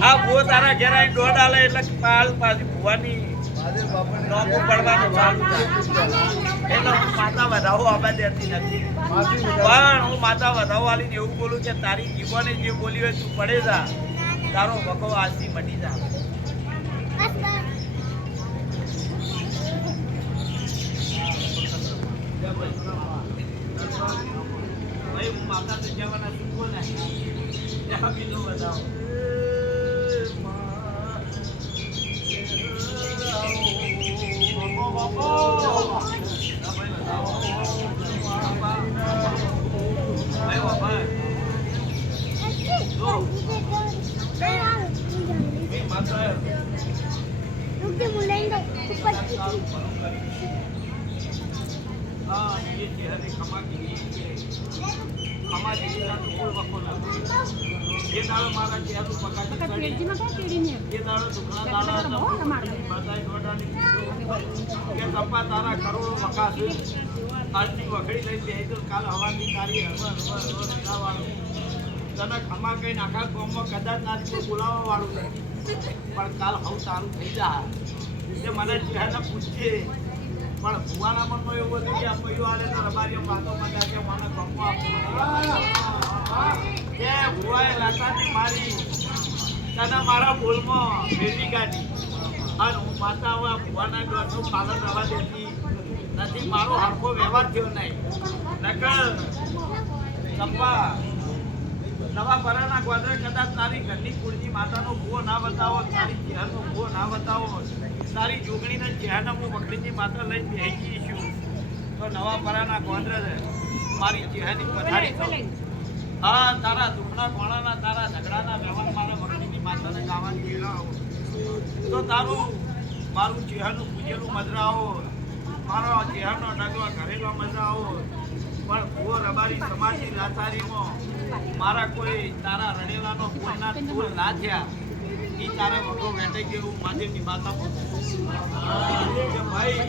હા બો તારા ઘેર આવીને દોડ આલે એટલે પાલ પાછી ભુવાની નોમું પડવાનું ચાલુ થાય એટલે હું માતા વધાવો આપવા દેતી નથી પણ હું માતા વધાવો આલીને એવું બોલું કે તારી જીવને જે બોલી હોય તું પડે જા તારો વકો આજથી મટી જા ભાઈ હું માતા તો જવાના શીખવો ને ત્યાં બીજો વધાવો તારા કરોડો મકાન આજની વખડી લઈ જાય તો કાલ હવાની તારી તને ખમા કઈ આખા ગામમાં કદાચ ના બોલાવવા વાળું પણ કાલ હવ તારું થઈ જાય મને ચહેરા પૂછશે પણ ભુવાના મનમાં એવું હતું કે આ પહેલું આલે તો રબારીઓ વાતો બધા કે મને ગમવા કે ભુવાએ લાતાની મારી તને મારા બોલમાં ફેરવી કાઢી અને હું માતા આવા ભુવાના દોરનું પાલન રવા દેતી નથી મારો હરખો વ્યવહાર થયો નહીં નકર ચંપા નવા પરાના ગોદરે કદાચ તારી ઘરની કુળની માતાનો ભૂવો ના બતાવો તારી ચહેરનો ભૂવો ના બતાવો તારી જોગણીને ચહેરના હું વખડીની માતા લઈને બેસી જઈશું તો નવા પરાના ગોદરે મારી ચહેરની પથારી થયું હા તારા દુઃખના કોણાના તારા ઝઘડાના વ્યવહાર મારા વખડીની માતાને ગાવાની મેળાવો તો તારું મારું ચહેરનું પૂજેલું મજરાવો મારો ચહેરનો ડગલો ઘરેલો મજરાવો પણ ભૂવો રબારી સમાજની લાચારીમાં મારા કોઈ તારા રડેલાનો કોઈના ફૂલ ના થયા એ તારે વગો વેટે કે હું માધેવની માતા ભાઈ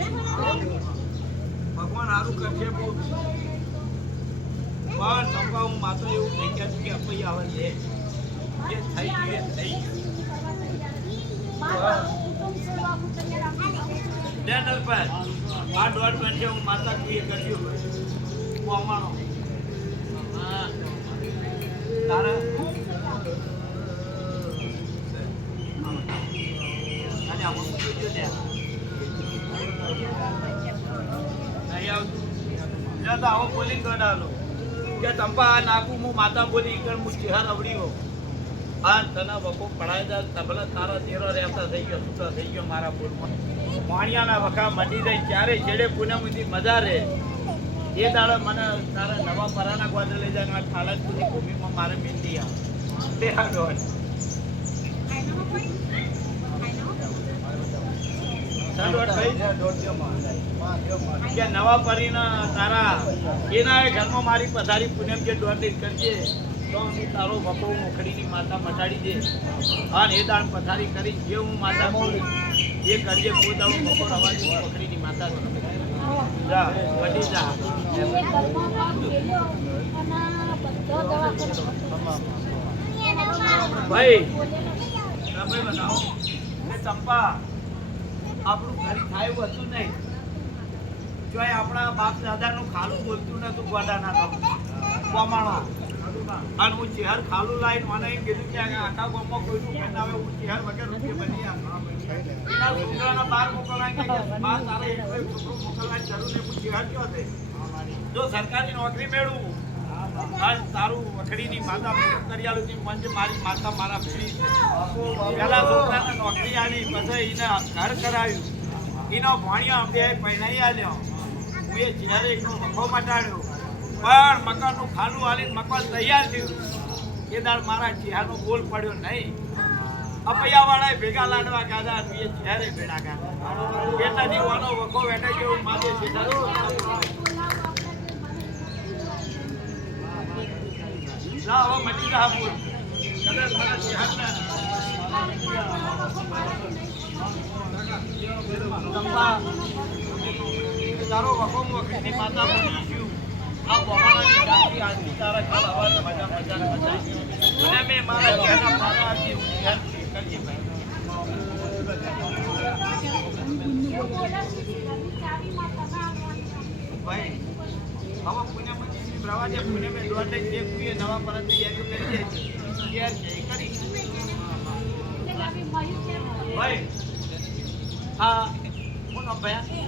ભગવાન સારું કરશે પણ ચંપા હું માતા એવું થઈ ગયા છું કે અપૈ આવે છે જે થઈ ગયું એ થઈ ગયું પર આ દોઢ બનશે હું માતા જોઈએ કર્યું કોમાણો તારા આવો બોલી કડાલો કે ચંપા નાખું હું માતા બોલી કર હું ચહેરા અવડીઓ આ તને વખો પડાય જા તબલા તારા ચહેરો રહેતા થઈ ગયો સુતા થઈ ગયો મારા બોલમાં પાણિયાના વખા મટી જાય ત્યારે છેડે પૂનમ સુધી મજા રહે એ દાડે મને તારા નવા પરાના ગોદરે લઈ જાય ઠાળા સુધી ભૂમિમાં મારે મિલતી આવે તે આગળ કે નવા પરીના તારા એના ઘરમાં મારી પથારી પૂનમ જે દોડી કરજે તો હું તારો વખો મોખડીની માતા મટાડી દે અને એ દાણ પથારી કરી જે હું માતા બોલી એ કરજે કોઈ દાડો વખો રવાની મોખડીની માતા જા વડી જા ભાઈ તમે બનાવો કે ચંપા આપણું ઘર થાય એવું હતું નહીં જો આપણા બાપ દાદાનું ખાલું બોલતું નતું ગોડાના કોમાણો અને હું ચહેર ખાલું લાવીને મને એમ કીધું કે આખા ગામમાં કોઈનું બનાવે હું ચહેર વગર રૂપિયા બની એના છોકરાના બહાર મોકલવા બહાર તારે એક છોકરો મોકલવાની જરૂર નહીં હું ચહેર કયો છે જો સરકારી નોકરી મેળવું અને તારું વખડીની માતા કરિયાલુની મંચ મારી માતા મારા ભેળી છે પહેલા છોકરાને નોકરી આવી પછી એને ઘર કરાવ્યું એનો ભણ્યો બે પહેણાઈ આવ્યો હું એ જ્યારે એકનો વખો મટાડ્યો પણ મકાનનું ખાલું હાલીને મકાન તૈયાર થયું એ દાળ મારા ચહેરાનો બોલ પડ્યો નહીં અપૈયાવાળાએ ભેગા લાડવા ગાધા એ ચહેરે ભેડા ગાધા એટલા દીવાનો વખો વેઠે જેવું માગે છે ના હવે મટી જા બોલ કદાચ મારા ચહેરાના તારો વખો વખતની માતા બની છું આ બહાનાની જાતિ આજની તારા કાલ અવાજ મજા મજા મજા મને મેં મારા ઘેરના મારા આજે હું ધ્યાન કરીએ ભાઈ હવે પુણ્યમાં રવા દે પુણ્ય મેં દોડે જે કુએ નવા પરત તૈયારીઓ કરી દે તૈયાર છે એ કરી ભાઈ હા કોનો ભયા